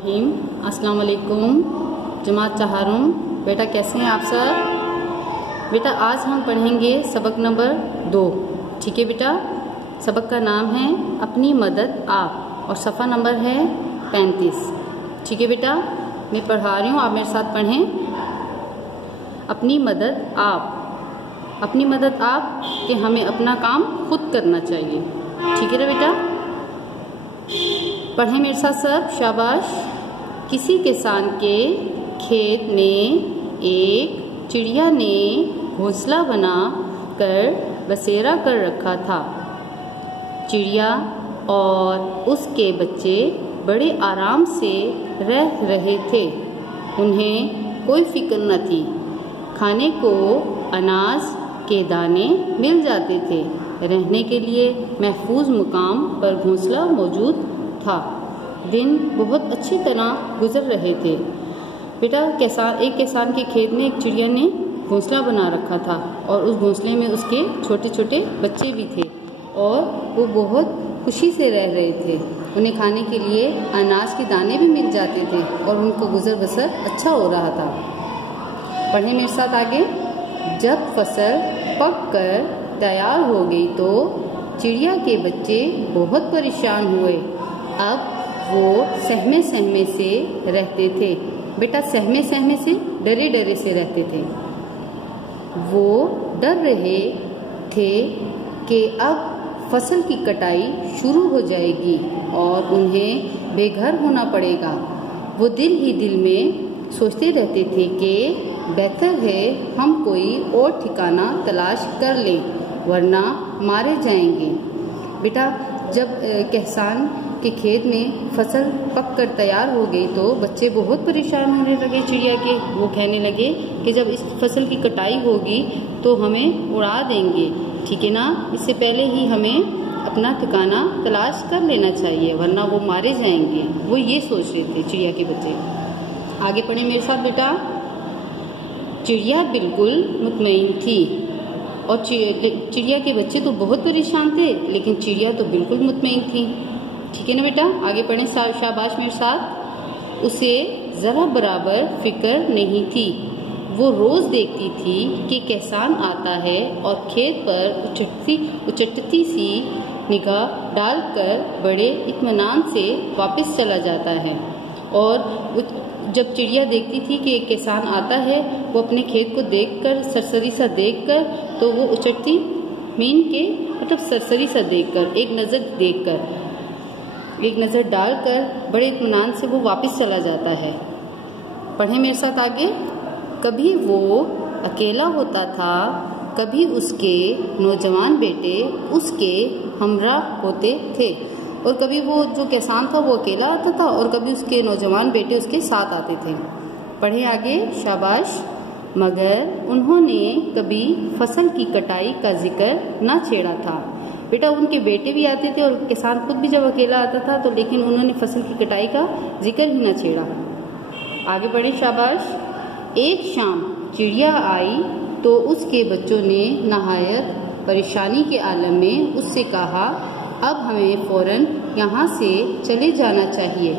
रहीम। अस्सलाम वालेकुम जमात चहारुम। बेटा कैसे हैं आप सब? बेटा आज हम पढ़ेंगे सबक नंबर 2। ठीक है बेटा। सबक का नाम है अपनी मदद आप और सफ़ा नंबर है 35। ठीक है बेटा, मैं पढ़ा रही हूँ, आप मेरे साथ पढ़ें। अपनी मदद आप। अपनी मदद आप कि हमें अपना काम खुद करना चाहिए। ठीक है ना बेटा, पढ़ें मेरे साथ सब, शाबाश। किसी किसान के खेत में एक चिड़िया ने घोंसला बना कर बसेरा कर रखा था। चिड़िया और उसके बच्चे बड़े आराम से रह रहे थे। उन्हें कोई फिक्र न थी। खाने को अनाज के दाने मिल जाते थे। रहने के लिए महफूज मुकाम पर घोंसला मौजूद था। दिन बहुत अच्छी तरह गुजर रहे थे। बेटा एक किसान के खेत में एक चिड़िया ने घोंसला बना रखा था और उस घोंसले में उसके छोटे छोटे बच्चे भी थे और वो बहुत खुशी से रह रहे थे। उन्हें खाने के लिए अनाज के दाने भी मिल जाते थे और उनको गुजर बसर अच्छा हो रहा था। पढ़ें मेरे साथ आगे। जब फसल पक कर तैयार हो गई तो चिड़िया के बच्चे बहुत परेशान हुए। अब वो सहमे सहमे से रहते थे। बेटा सहमे सहमे से, डरे डरे से रहते थे। वो डर रहे थे कि अब फसल की कटाई शुरू हो जाएगी और उन्हें बेघर होना पड़ेगा। वो दिल ही दिल में सोचते रहते थे कि बेहतर है हम कोई और ठिकाना तलाश कर लें, वरना मारे जाएंगे। बेटा जब किसान के खेत में फसल पक कर तैयार हो गई तो बच्चे बहुत परेशान होने लगे चिड़िया के। वो कहने लगे कि जब इस फसल की कटाई होगी तो हमें उड़ा देंगे, ठीक है ना, इससे पहले ही हमें अपना ठिकाना तलाश कर लेना चाहिए, वरना वो मारे जाएंगे। वो ये सोच रहे थे चिड़िया के बच्चे। आगे पढ़े मेरे साथ बेटा। चिड़िया बिल्कुल मुतमईन थी और चिड़िया के बच्चे तो बहुत परेशान थे, लेकिन चिड़िया तो बिल्कुल मुतमईन थी। ठीक है ना बेटा, आगे पढ़ें शाबाश मेरे साथ। उसे ज़रा बराबर फिक्र नहीं थी। वो रोज़ देखती थी कि किसान आता है और खेत पर उचटती सी निगाह डालकर बड़े इत्मीनान से वापस चला जाता है। और जब चिड़िया देखती थी कि एक किसान आता है, वो अपने खेत को देखकर सरसरी सा देखकर, तो वो उचटती मीन के मतलब सरसरी सा देखकर, एक नज़र डालकर बड़े इत्मीनान से वो वापस चला जाता है। पढ़ें मेरे साथ आगे। कभी वो अकेला होता था, कभी उसके नौजवान बेटे उसके हमरा होते थे, और कभी वो जो किसान था वो अकेला आता था और कभी उसके नौजवान बेटे उसके साथ आते थे। पढ़े आगे, शाबाश। मगर उन्होंने कभी फसल की कटाई का जिक्र न छेड़ा था। बेटा उनके बेटे भी आते थे और किसान खुद भी जब अकेला आता था तो, लेकिन उन्होंने फसल की कटाई का जिक्र ही न छेड़ा। आगे बढ़े, शाबाश। एक शाम चिड़िया आई तो उसके बच्चों ने नहायत परेशानी के आलम में उससे कहा, अब हमें फौरन यहाँ से चले जाना चाहिए।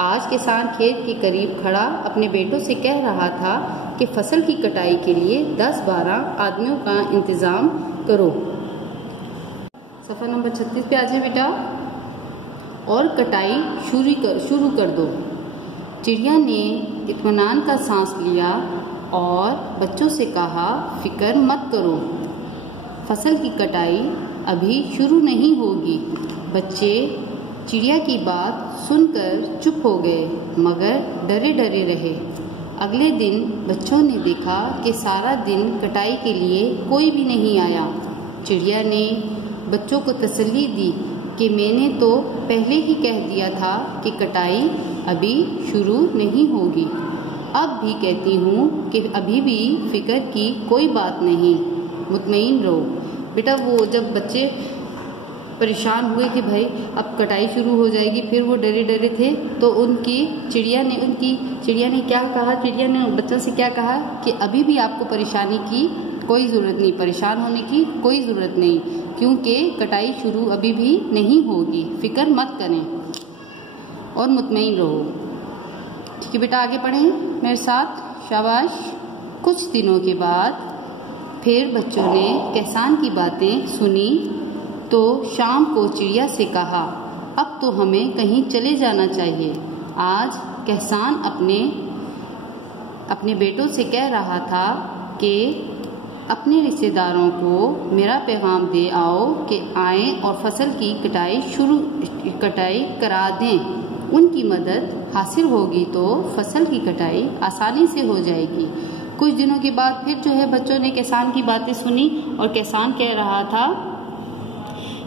आज किसान खेत के करीब खड़ा अपने बेटों से कह रहा था कि फसल की कटाई के लिए 10-12 आदमियों का इंतज़ाम करो। सफ़ा नंबर 36 पे आ जाए बेटा। और कटाई शुरू कर दो। चिड़िया ने इत्मीनान का सांस लिया और बच्चों से कहा, फिक्र मत करो, फसल की कटाई अभी शुरू नहीं होगी। बच्चे चिड़िया की बात सुनकर चुप हो गए, मगर डरे डरे रहे। अगले दिन बच्चों ने देखा कि सारा दिन कटाई के लिए कोई भी नहीं आया। चिड़िया ने बच्चों को तसल्ली दी कि मैंने तो पहले ही कह दिया था कि कटाई अभी शुरू नहीं होगी। अब भी कहती हूँ कि अभी भी फिक्र की कोई बात नहीं, मुतमईन रहो। बेटा वो जब बच्चे परेशान हुए कि भाई अब कटाई शुरू हो जाएगी, फिर वो डरे डरे थे, तो चिड़िया ने क्या कहा, चिड़िया ने बच्चों से क्या कहा कि अभी भी आपको परेशानी की कोई ज़रूरत नहीं, परेशान होने की कोई ज़रूरत नहीं, क्योंकि कटाई शुरू अभी भी नहीं होगी, फिक्र मत करें और मुतमईन रहो। ठीक है बेटा, आगे पढ़ें मेरे साथ, शाबाश। कुछ दिनों के बाद फिर बच्चों ने किसान की बातें सुनी तो शाम को चिड़िया से कहा, अब तो हमें कहीं चले जाना चाहिए। आज किसान अपने बेटों से कह रहा था कि अपने रिश्तेदारों को मेरा पैगाम दे आओ कि आएं और फसल की कटाई करा दें। उनकी मदद हासिल होगी तो फसल की कटाई आसानी से हो जाएगी। कुछ दिनों के बाद फिर जो है बच्चों ने किसान की बातें सुनी और किसान कह रहा था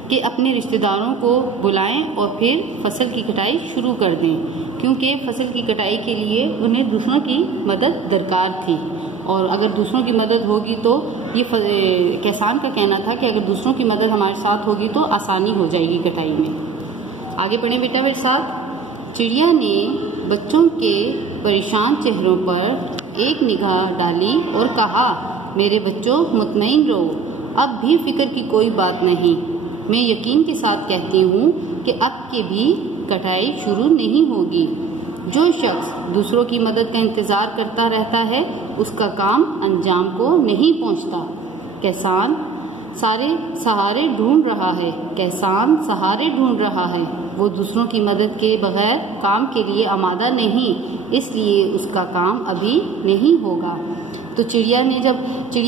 कि अपने रिश्तेदारों को बुलाएं और फिर फसल की कटाई शुरू कर दें, क्योंकि फसल की कटाई के लिए उन्हें दूसरों की मदद दरकार थी। और अगर दूसरों की मदद होगी तो ये किसान का कहना था कि अगर दूसरों की मदद हमारे साथ होगी तो आसानी हो जाएगी कटाई में। आगे बढ़ें बेटा मेरे साथ। चिड़िया ने बच्चों के परेशान चेहरों पर एक निगाह डाली और कहा, मेरे बच्चों मुतमईन रहो, अब भी फिक्र की कोई बात नहीं। मैं यकीन के साथ कहती हूँ कि अब के भी कटाई शुरू नहीं होगी। जो शख्स दूसरों की मदद का इंतजार करता रहता है उसका काम अंजाम को नहीं पहुँचता। किसान सहारे ढूंढ रहा है, किसान सहारे ढूंढ रहा है। वो दूसरों की मदद के बगैर काम के लिए आमादा नहीं, इसलिए उसका काम अभी नहीं होगा। तो चिड़िया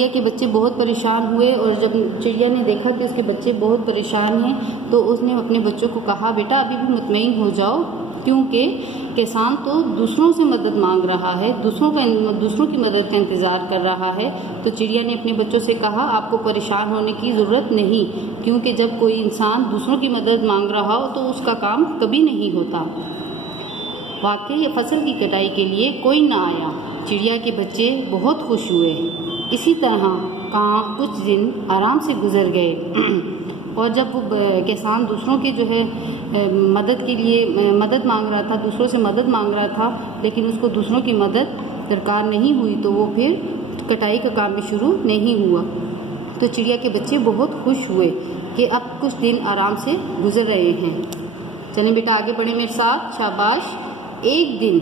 के बच्चे बहुत परेशान हुए और जब चिड़िया ने देखा कि उसके बच्चे बहुत परेशान हैं तो उसने अपने बच्चों को कहा, बेटा अभी भी मुतमईन हो जाओ, क्योंकि किसान तो दूसरों से मदद मांग रहा है, दूसरों की मदद का इंतज़ार कर रहा है। तो चिड़िया ने अपने बच्चों से कहा, आपको परेशान होने की ज़रूरत नहीं, क्योंकि जब कोई इंसान दूसरों की मदद मांग रहा हो तो उसका काम कभी नहीं होता। वाकई फसल की कटाई के लिए कोई ना आया। चिड़िया के बच्चे बहुत खुश हुए। इसी तरह कुछ दिन आराम से गुजर गए और जब वो किसान दूसरों के जो है मदद के लिए मदद मांग रहा था, दूसरों से मदद मांग रहा था, लेकिन उसको दूसरों की मदद दरकार नहीं हुई तो वो फिर कटाई का काम भी शुरू नहीं हुआ। तो चिड़िया के बच्चे बहुत खुश हुए कि अब कुछ दिन आराम से गुजर रहे हैं। चलें बेटा आगे बढ़े मेरे साथ, शाबाश। एक दिन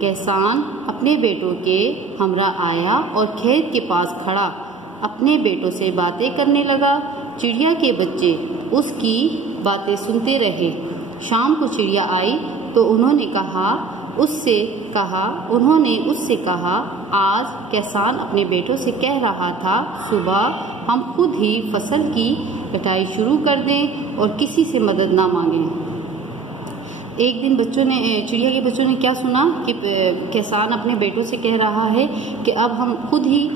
किसान अपने बेटों के हमरा आया और खेत के पास खड़ा अपने बेटों से बातें करने लगा। चिड़िया के बच्चे उसकी बातें सुनते रहे। शाम को चिड़िया आई तो उन्होंने उससे कहा, आज किसान अपने बेटों से कह रहा था सुबह हम खुद ही फसल की कटाई शुरू कर दें और किसी से मदद ना मांगें। एक दिन चिड़िया के बच्चों ने क्या सुना कि किसान अपने बेटों से कह रहा है कि अब हम खुद ही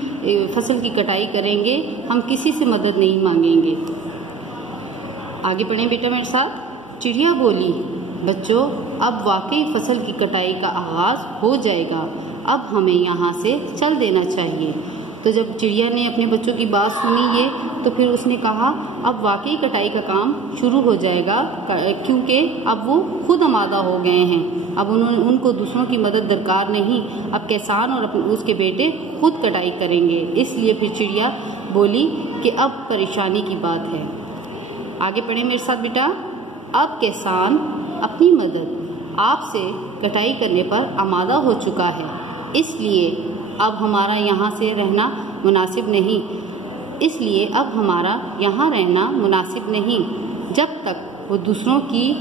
फसल की कटाई करेंगे, हम किसी से मदद नहीं मांगेंगे। आगे बढ़ें बेटा मेरे साथ। चिड़िया बोली, बच्चों अब वाकई फसल की कटाई का आगाज हो जाएगा, अब हमें यहाँ से चल देना चाहिए। तो जब चिड़िया ने अपने बच्चों की बात सुनी ये तो फिर उसने कहा, अब वाकई कटाई का काम शुरू हो जाएगा, क्योंकि अब वो खुद आमादा हो गए हैं, अब उनको दूसरों की मदद दरकार नहीं, अब किसान और उसके बेटे खुद कटाई करेंगे। इसलिए फिर चिड़िया बोली कि अब परेशानी की बात है। आगे पढ़े मेरे साथ बेटा। अब किसान अपनी मदद आपसे कटाई करने पर आमादा हो चुका है, इसलिए अब हमारा यहाँ रहना मुनासिब नहीं। जब तक वो दूसरों की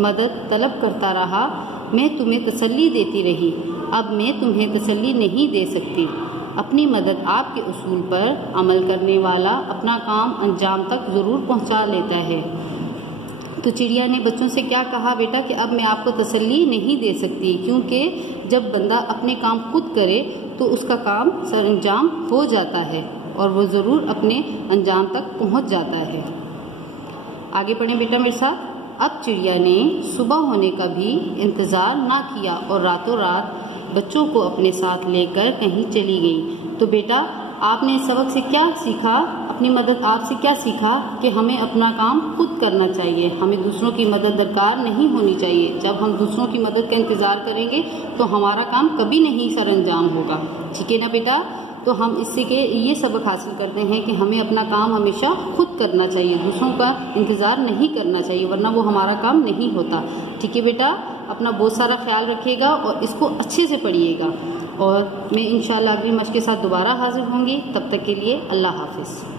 मदद तलब करता रहा मैं तुम्हें तसल्ली देती रही, अब मैं तुम्हें तसल्ली नहीं दे सकती। अपनी मदद आपके उसूल पर अमल करने वाला अपना काम अंजाम तक ज़रूर पहुँचा लेता है। तो चिड़िया ने बच्चों से क्या कहा बेटा कि अब मैं आपको तसल्ली नहीं दे सकती, क्योंकि जब बंदा अपने काम खुद करे तो उसका काम सरअंजाम हो जाता है और वो ज़रूर अपने अंजाम तक पहुंच जाता है। आगे पढ़ें बेटा मेरे साथ। अब चिड़िया ने सुबह होने का भी इंतज़ार ना किया और रातों रात बच्चों को अपने साथ लेकर कहीं चली गई। तो बेटा आपने इस सबक से क्या सीखा, अपनी मदद आपसे क्या सीखा कि हमें अपना काम खुद करना चाहिए, हमें दूसरों की मदद दरकार नहीं होनी चाहिए। जब हम दूसरों की मदद का इंतज़ार करेंगे तो हमारा काम कभी नहीं सरअंजाम होगा। ठीक है ना बेटा। तो हम इससे के ये सबक हासिल करते हैं कि हमें अपना काम हमेशा खुद करना चाहिए, दूसरों का इंतज़ार नहीं करना चाहिए, वरना वो हमारा काम नहीं होता। ठीक है बेटा। अपना बहुत सारा ख्याल रखिएगा और इसको अच्छे से पढ़िएगा। और मैं इंशाल्लाह अगली मश्क के साथ दोबारा हाजिर होंगी। तब तक के लिए अल्लाह हाफिज़।